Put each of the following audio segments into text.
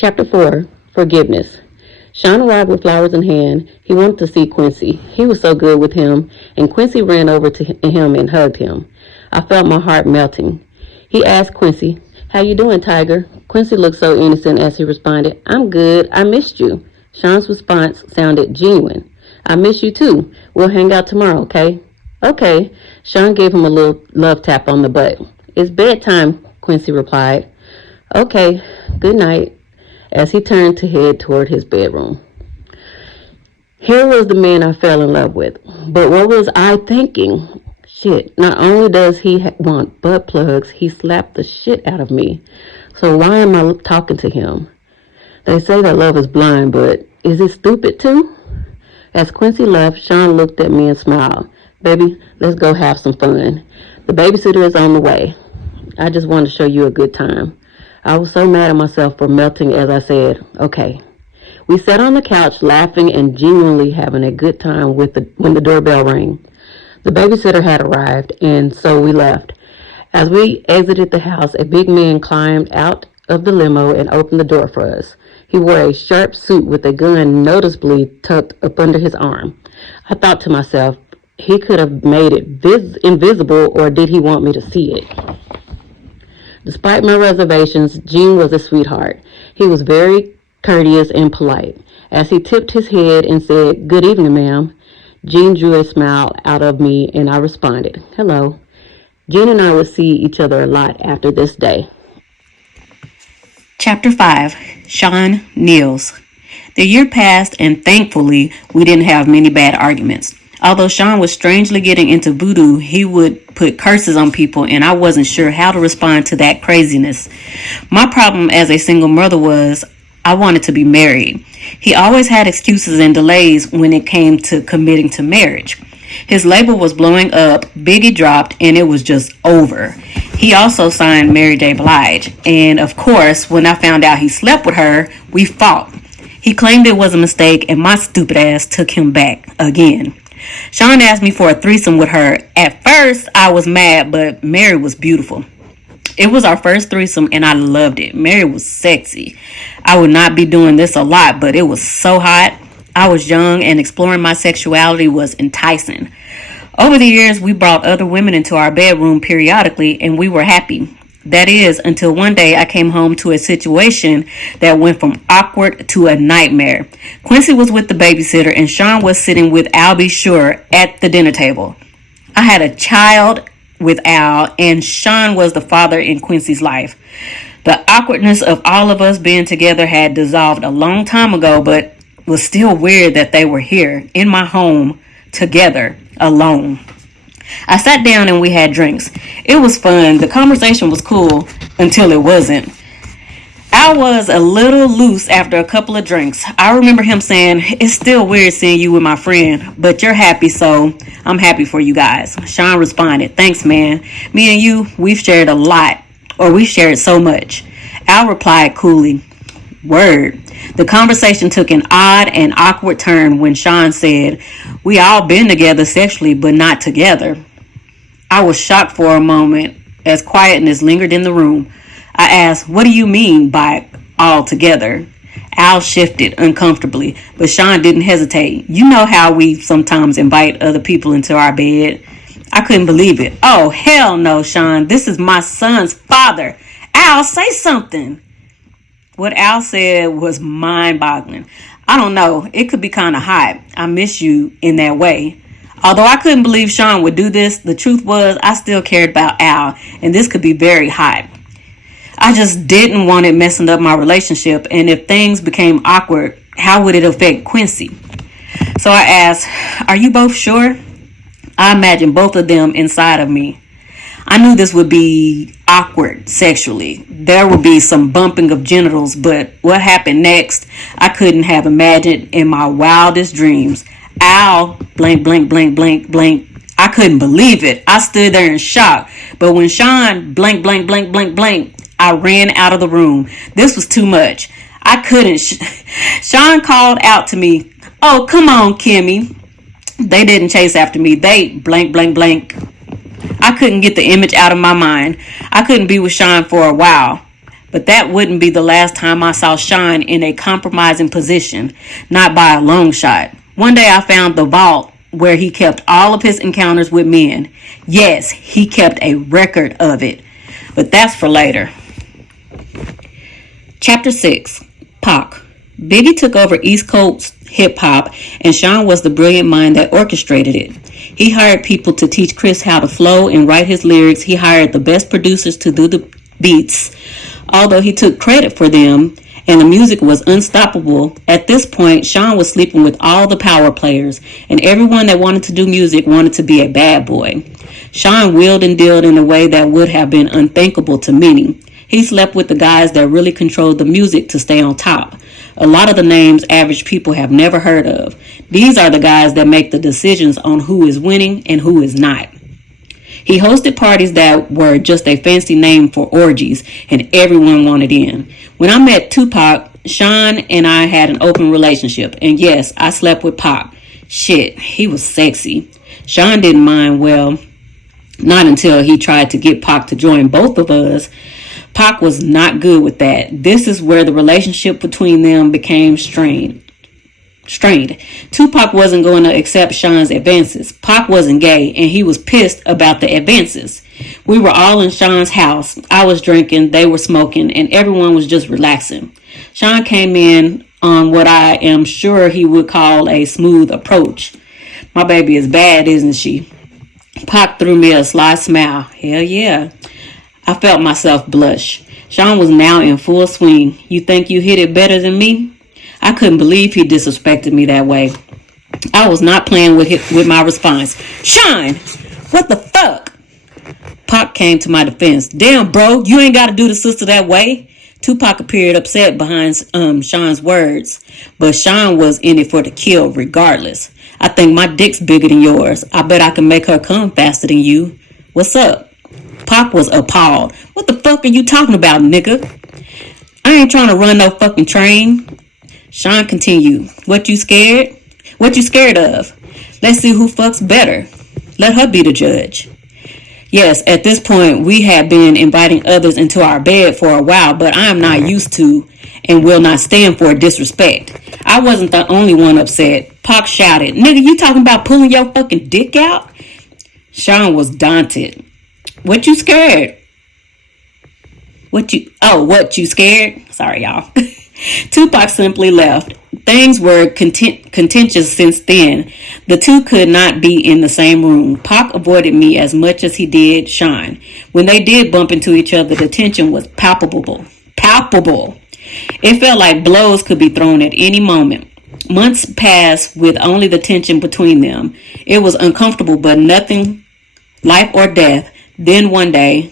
Chapter 4, Forgiveness. Sean arrived with flowers in hand. He wanted to see Quincy. He was so good with him, and Quincy ran over to him and hugged him. I felt my heart melting. He asked Quincy, "How you doing, Tiger?" Quincy looked so innocent as he responded, "I'm good. I missed you." Sean's response sounded genuine. "I miss you too. We'll hang out tomorrow, okay?" "Okay." Sean gave him a little love tap on the butt. "It's bedtime," Quincy replied. "Okay, good night," as he turned to head toward his bedroom. Here was the man I fell in love with. But what was I thinking? Shit, not only does he want butt plugs, he slapped the shit out of me. So why am I talking to him? They say that love is blind, but is it stupid too? As Quincy left, Sean looked at me and smiled. "Baby, let's go have some fun. The babysitter is on the way. I just wanted to show you a good time." I was so mad at myself for melting as I said, "Okay." We sat on the couch laughing and genuinely having a good time when the doorbell rang. The babysitter had arrived, and so we left. As we exited the house, a big man climbed out of the limo and opened the door for us. He wore a sharp suit with a gun noticeably tucked up under his arm. I thought to myself, he could have made it invisible, or did he want me to see it? Despite my reservations, Gene was a sweetheart. He was very courteous and polite. As he tipped his head and said, "Good evening, ma'am," Gene drew a smile out of me and I responded, "Hello." Gene and I would see each other a lot after this day. Chapter 5, Sean kneels. The year passed and thankfully we didn't have many bad arguments. Although Sean was strangely getting into voodoo, he would put curses on people and I wasn't sure how to respond to that craziness. My problem as a single mother was I wanted to be married. He always had excuses and delays when it came to committing to marriage. His label was blowing up, Biggie dropped, and it was just over. He also signed Mary J. Blige, and of course, when I found out he slept with her, we fought. He claimed it was a mistake, and my stupid ass took him back again. Sean asked me for a threesome with her. At first, I was mad, but Mary was beautiful. It was our first threesome, and I loved it. Mary was sexy. I would not be doing this a lot, but it was so hot. I was young, and exploring my sexuality was enticing. Over the years, we brought other women into our bedroom periodically, and we were happy. That is, until one day I came home to a situation that went from awkward to a nightmare. Quincy was with the babysitter, and Sean was sitting with Albie Shore at the dinner table. I had a child with Al, and Sean was the father in Quincy's life. The awkwardness of all of us being together had dissolved a long time ago, but was still weird that they were here in my home together alone. I sat down and we had drinks. It was fun. The conversation was cool until it wasn't. Al was a little loose after a couple of drinks. I remember him saying, "It's still weird seeing you with my friend, but you're happy, so I'm happy for you guys." Sean responded, "Thanks, man. Me and you, we've shared a lot, or we shared so much." Al replied coolly, "Word." The conversation took an odd and awkward turn when Sean said, "We all been together sexually, but not together." I was shocked for a moment as quietness lingered in the room. I asked, "What do you mean by all together?" Al shifted uncomfortably, but Sean didn't hesitate. "You know how we sometimes invite other people into our bed?" I couldn't believe it. "Oh, hell no, Sean. This is my son's father. Al, say something." What Al said was mind-boggling. "I don't know. It could be kind of hot. I miss you in that way." Although I couldn't believe Sean would do this, the truth was I still cared about Al, and this could be very hot. I just didn't want it messing up my relationship, and if things became awkward, how would it affect Quincy? So I asked, "Are you both sure?" I imagined both of them inside of me. I knew this would be awkward sexually. There would be some bumping of genitals, but what happened next, I couldn't have imagined in my wildest dreams. Al, blank, blank, blank, blank, blank. I couldn't believe it. I stood there in shock. But when Sean, blank, blank, blank, blank, blank, I ran out of the room. This was too much. I couldn't. Sean called out to me, "Oh, come on, Kimmy." They didn't chase after me. They blank, blank, blank. I couldn't get the image out of my mind. I couldn't be with Sean for a while. But that wouldn't be the last time I saw Sean in a compromising position, not by a long shot. One day I found the vault where he kept all of his encounters with men. Yes, he kept a record of it. But that's for later. Chapter 6. Pac. Biggie took over East Coast hip-hop, and Sean was the brilliant mind that orchestrated it. He hired people to teach Chris how to flow and write his lyrics. He hired the best producers to do the beats. Although he took credit for them, and the music was unstoppable, at this point, Sean was sleeping with all the power players, and everyone that wanted to do music wanted to be a bad boy. Sean wheeled and dealed in a way that would have been unthinkable to many. He slept with the guys that really controlled the music to stay on top. A lot of the names average people have never heard of. These are the guys that make the decisions on who is winning and who is not. He hosted parties that were just a fancy name for orgies, and everyone wanted in. When I met Tupac, Sean and I had an open relationship, and yes, I slept with Pac. Shit, he was sexy. Sean didn't mind, well, not until he tried to get Pac to join both of us. Pac was not good with that. This is where the relationship between them became strained. Tupac wasn't going to accept Sean's advances. Pac wasn't gay, and he was pissed about the advances. We were all in Sean's house. I was drinking, they were smoking, and everyone was just relaxing. Sean came in on what I am sure he would call a smooth approach. My baby is bad, isn't she? Pac threw me a sly smile. Hell yeah. I felt myself blush. Sean was now in full swing. You think you hit it better than me? I couldn't believe he disrespected me that way. I was not playing with my response. Sean, what the fuck? Pac came to my defense. Damn, bro, you ain't got to do the sister that way. Tupac appeared upset behind Sean's words, but Sean was in it for the kill regardless. I think my dick's bigger than yours. I bet I can make her come faster than you. What's up? Pac was appalled. What the fuck are you talking about, nigga? I ain't trying to run no fucking train. Sean continued. What you scared? What you scared of? Let's see who fucks better. Let her be the judge. Yes, at this point, we had been inviting others into our bed for a while, but I am not used to and will not stand for disrespect. I wasn't the only one upset. Pac shouted, nigga, you talking about pulling your fucking dick out? Sean was daunted. What you scared? What you scared? Sorry, y'all. Tupac simply left. Things were contentious since then. The two could not be in the same room. Pac avoided me as much as he did Sean. When they did bump into each other, the tension was palpable. It felt like blows could be thrown at any moment. Months passed with only the tension between them. It was uncomfortable, but nothing life or death. Then one day,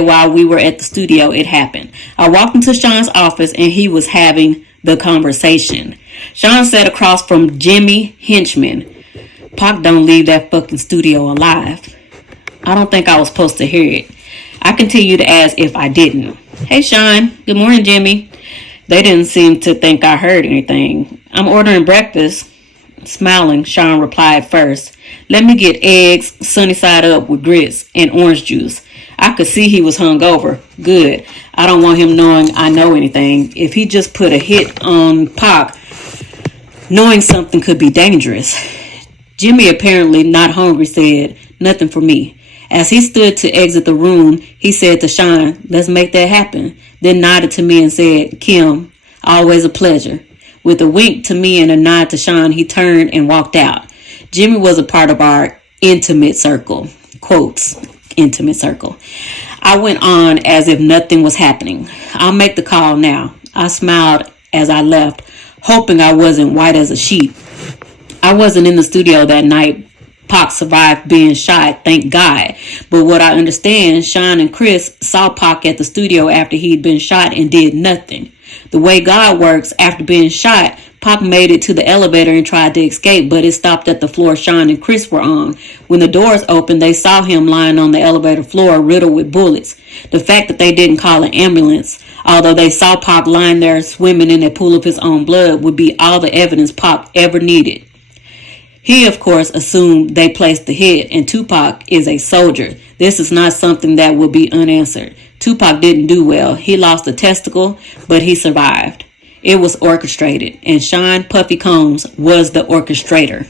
while we were at the studio, it happened. I walked into Sean's office and he was having the conversation. Sean sat across from Jimmy Henchman. Pac don't leave that fucking studio alive. I don't think I was supposed to hear it. I continued as if I didn't. Hey, Sean. Good morning, Jimmy. They didn't seem to think I heard anything. I'm ordering breakfast. Smiling, Sean replied first. Let me get eggs, sunny side up with grits, and orange juice. I could see he was hungover. Good. I don't want him knowing I know anything. If he just put a hit on Pac, knowing something could be dangerous. Jimmy, apparently not hungry, said, nothing for me. As he stood to exit the room, he said to Sean, let's make that happen. Then nodded to me and said, Kim, always a pleasure. With a wink to me and a nod to Sean, he turned and walked out. Jimmy was a part of our intimate circle. Quotes, intimate circle. I went on as if nothing was happening. I'll make the call now. I smiled as I left, hoping I wasn't white as a sheet. I wasn't in the studio that night. Pac survived being shot, thank God. But what I understand, Sean and Chris saw Pac at the studio after he'd been shot and did nothing. The way God works, after being shot, Pac made it to the elevator and tried to escape, but it stopped at the floor Sean and Chris were on. When the doors opened, they saw him lying on the elevator floor, riddled with bullets. The fact that they didn't call an ambulance, although they saw Pac lying there swimming in a pool of his own blood, would be all the evidence Pac ever needed. He, of course, assumed they placed the hit, and Tupac is a soldier. This is not something that will be unanswered. Tupac didn't do well. He lost a testicle, but he survived. It was orchestrated, and Sean Puffy Combs was the orchestrator.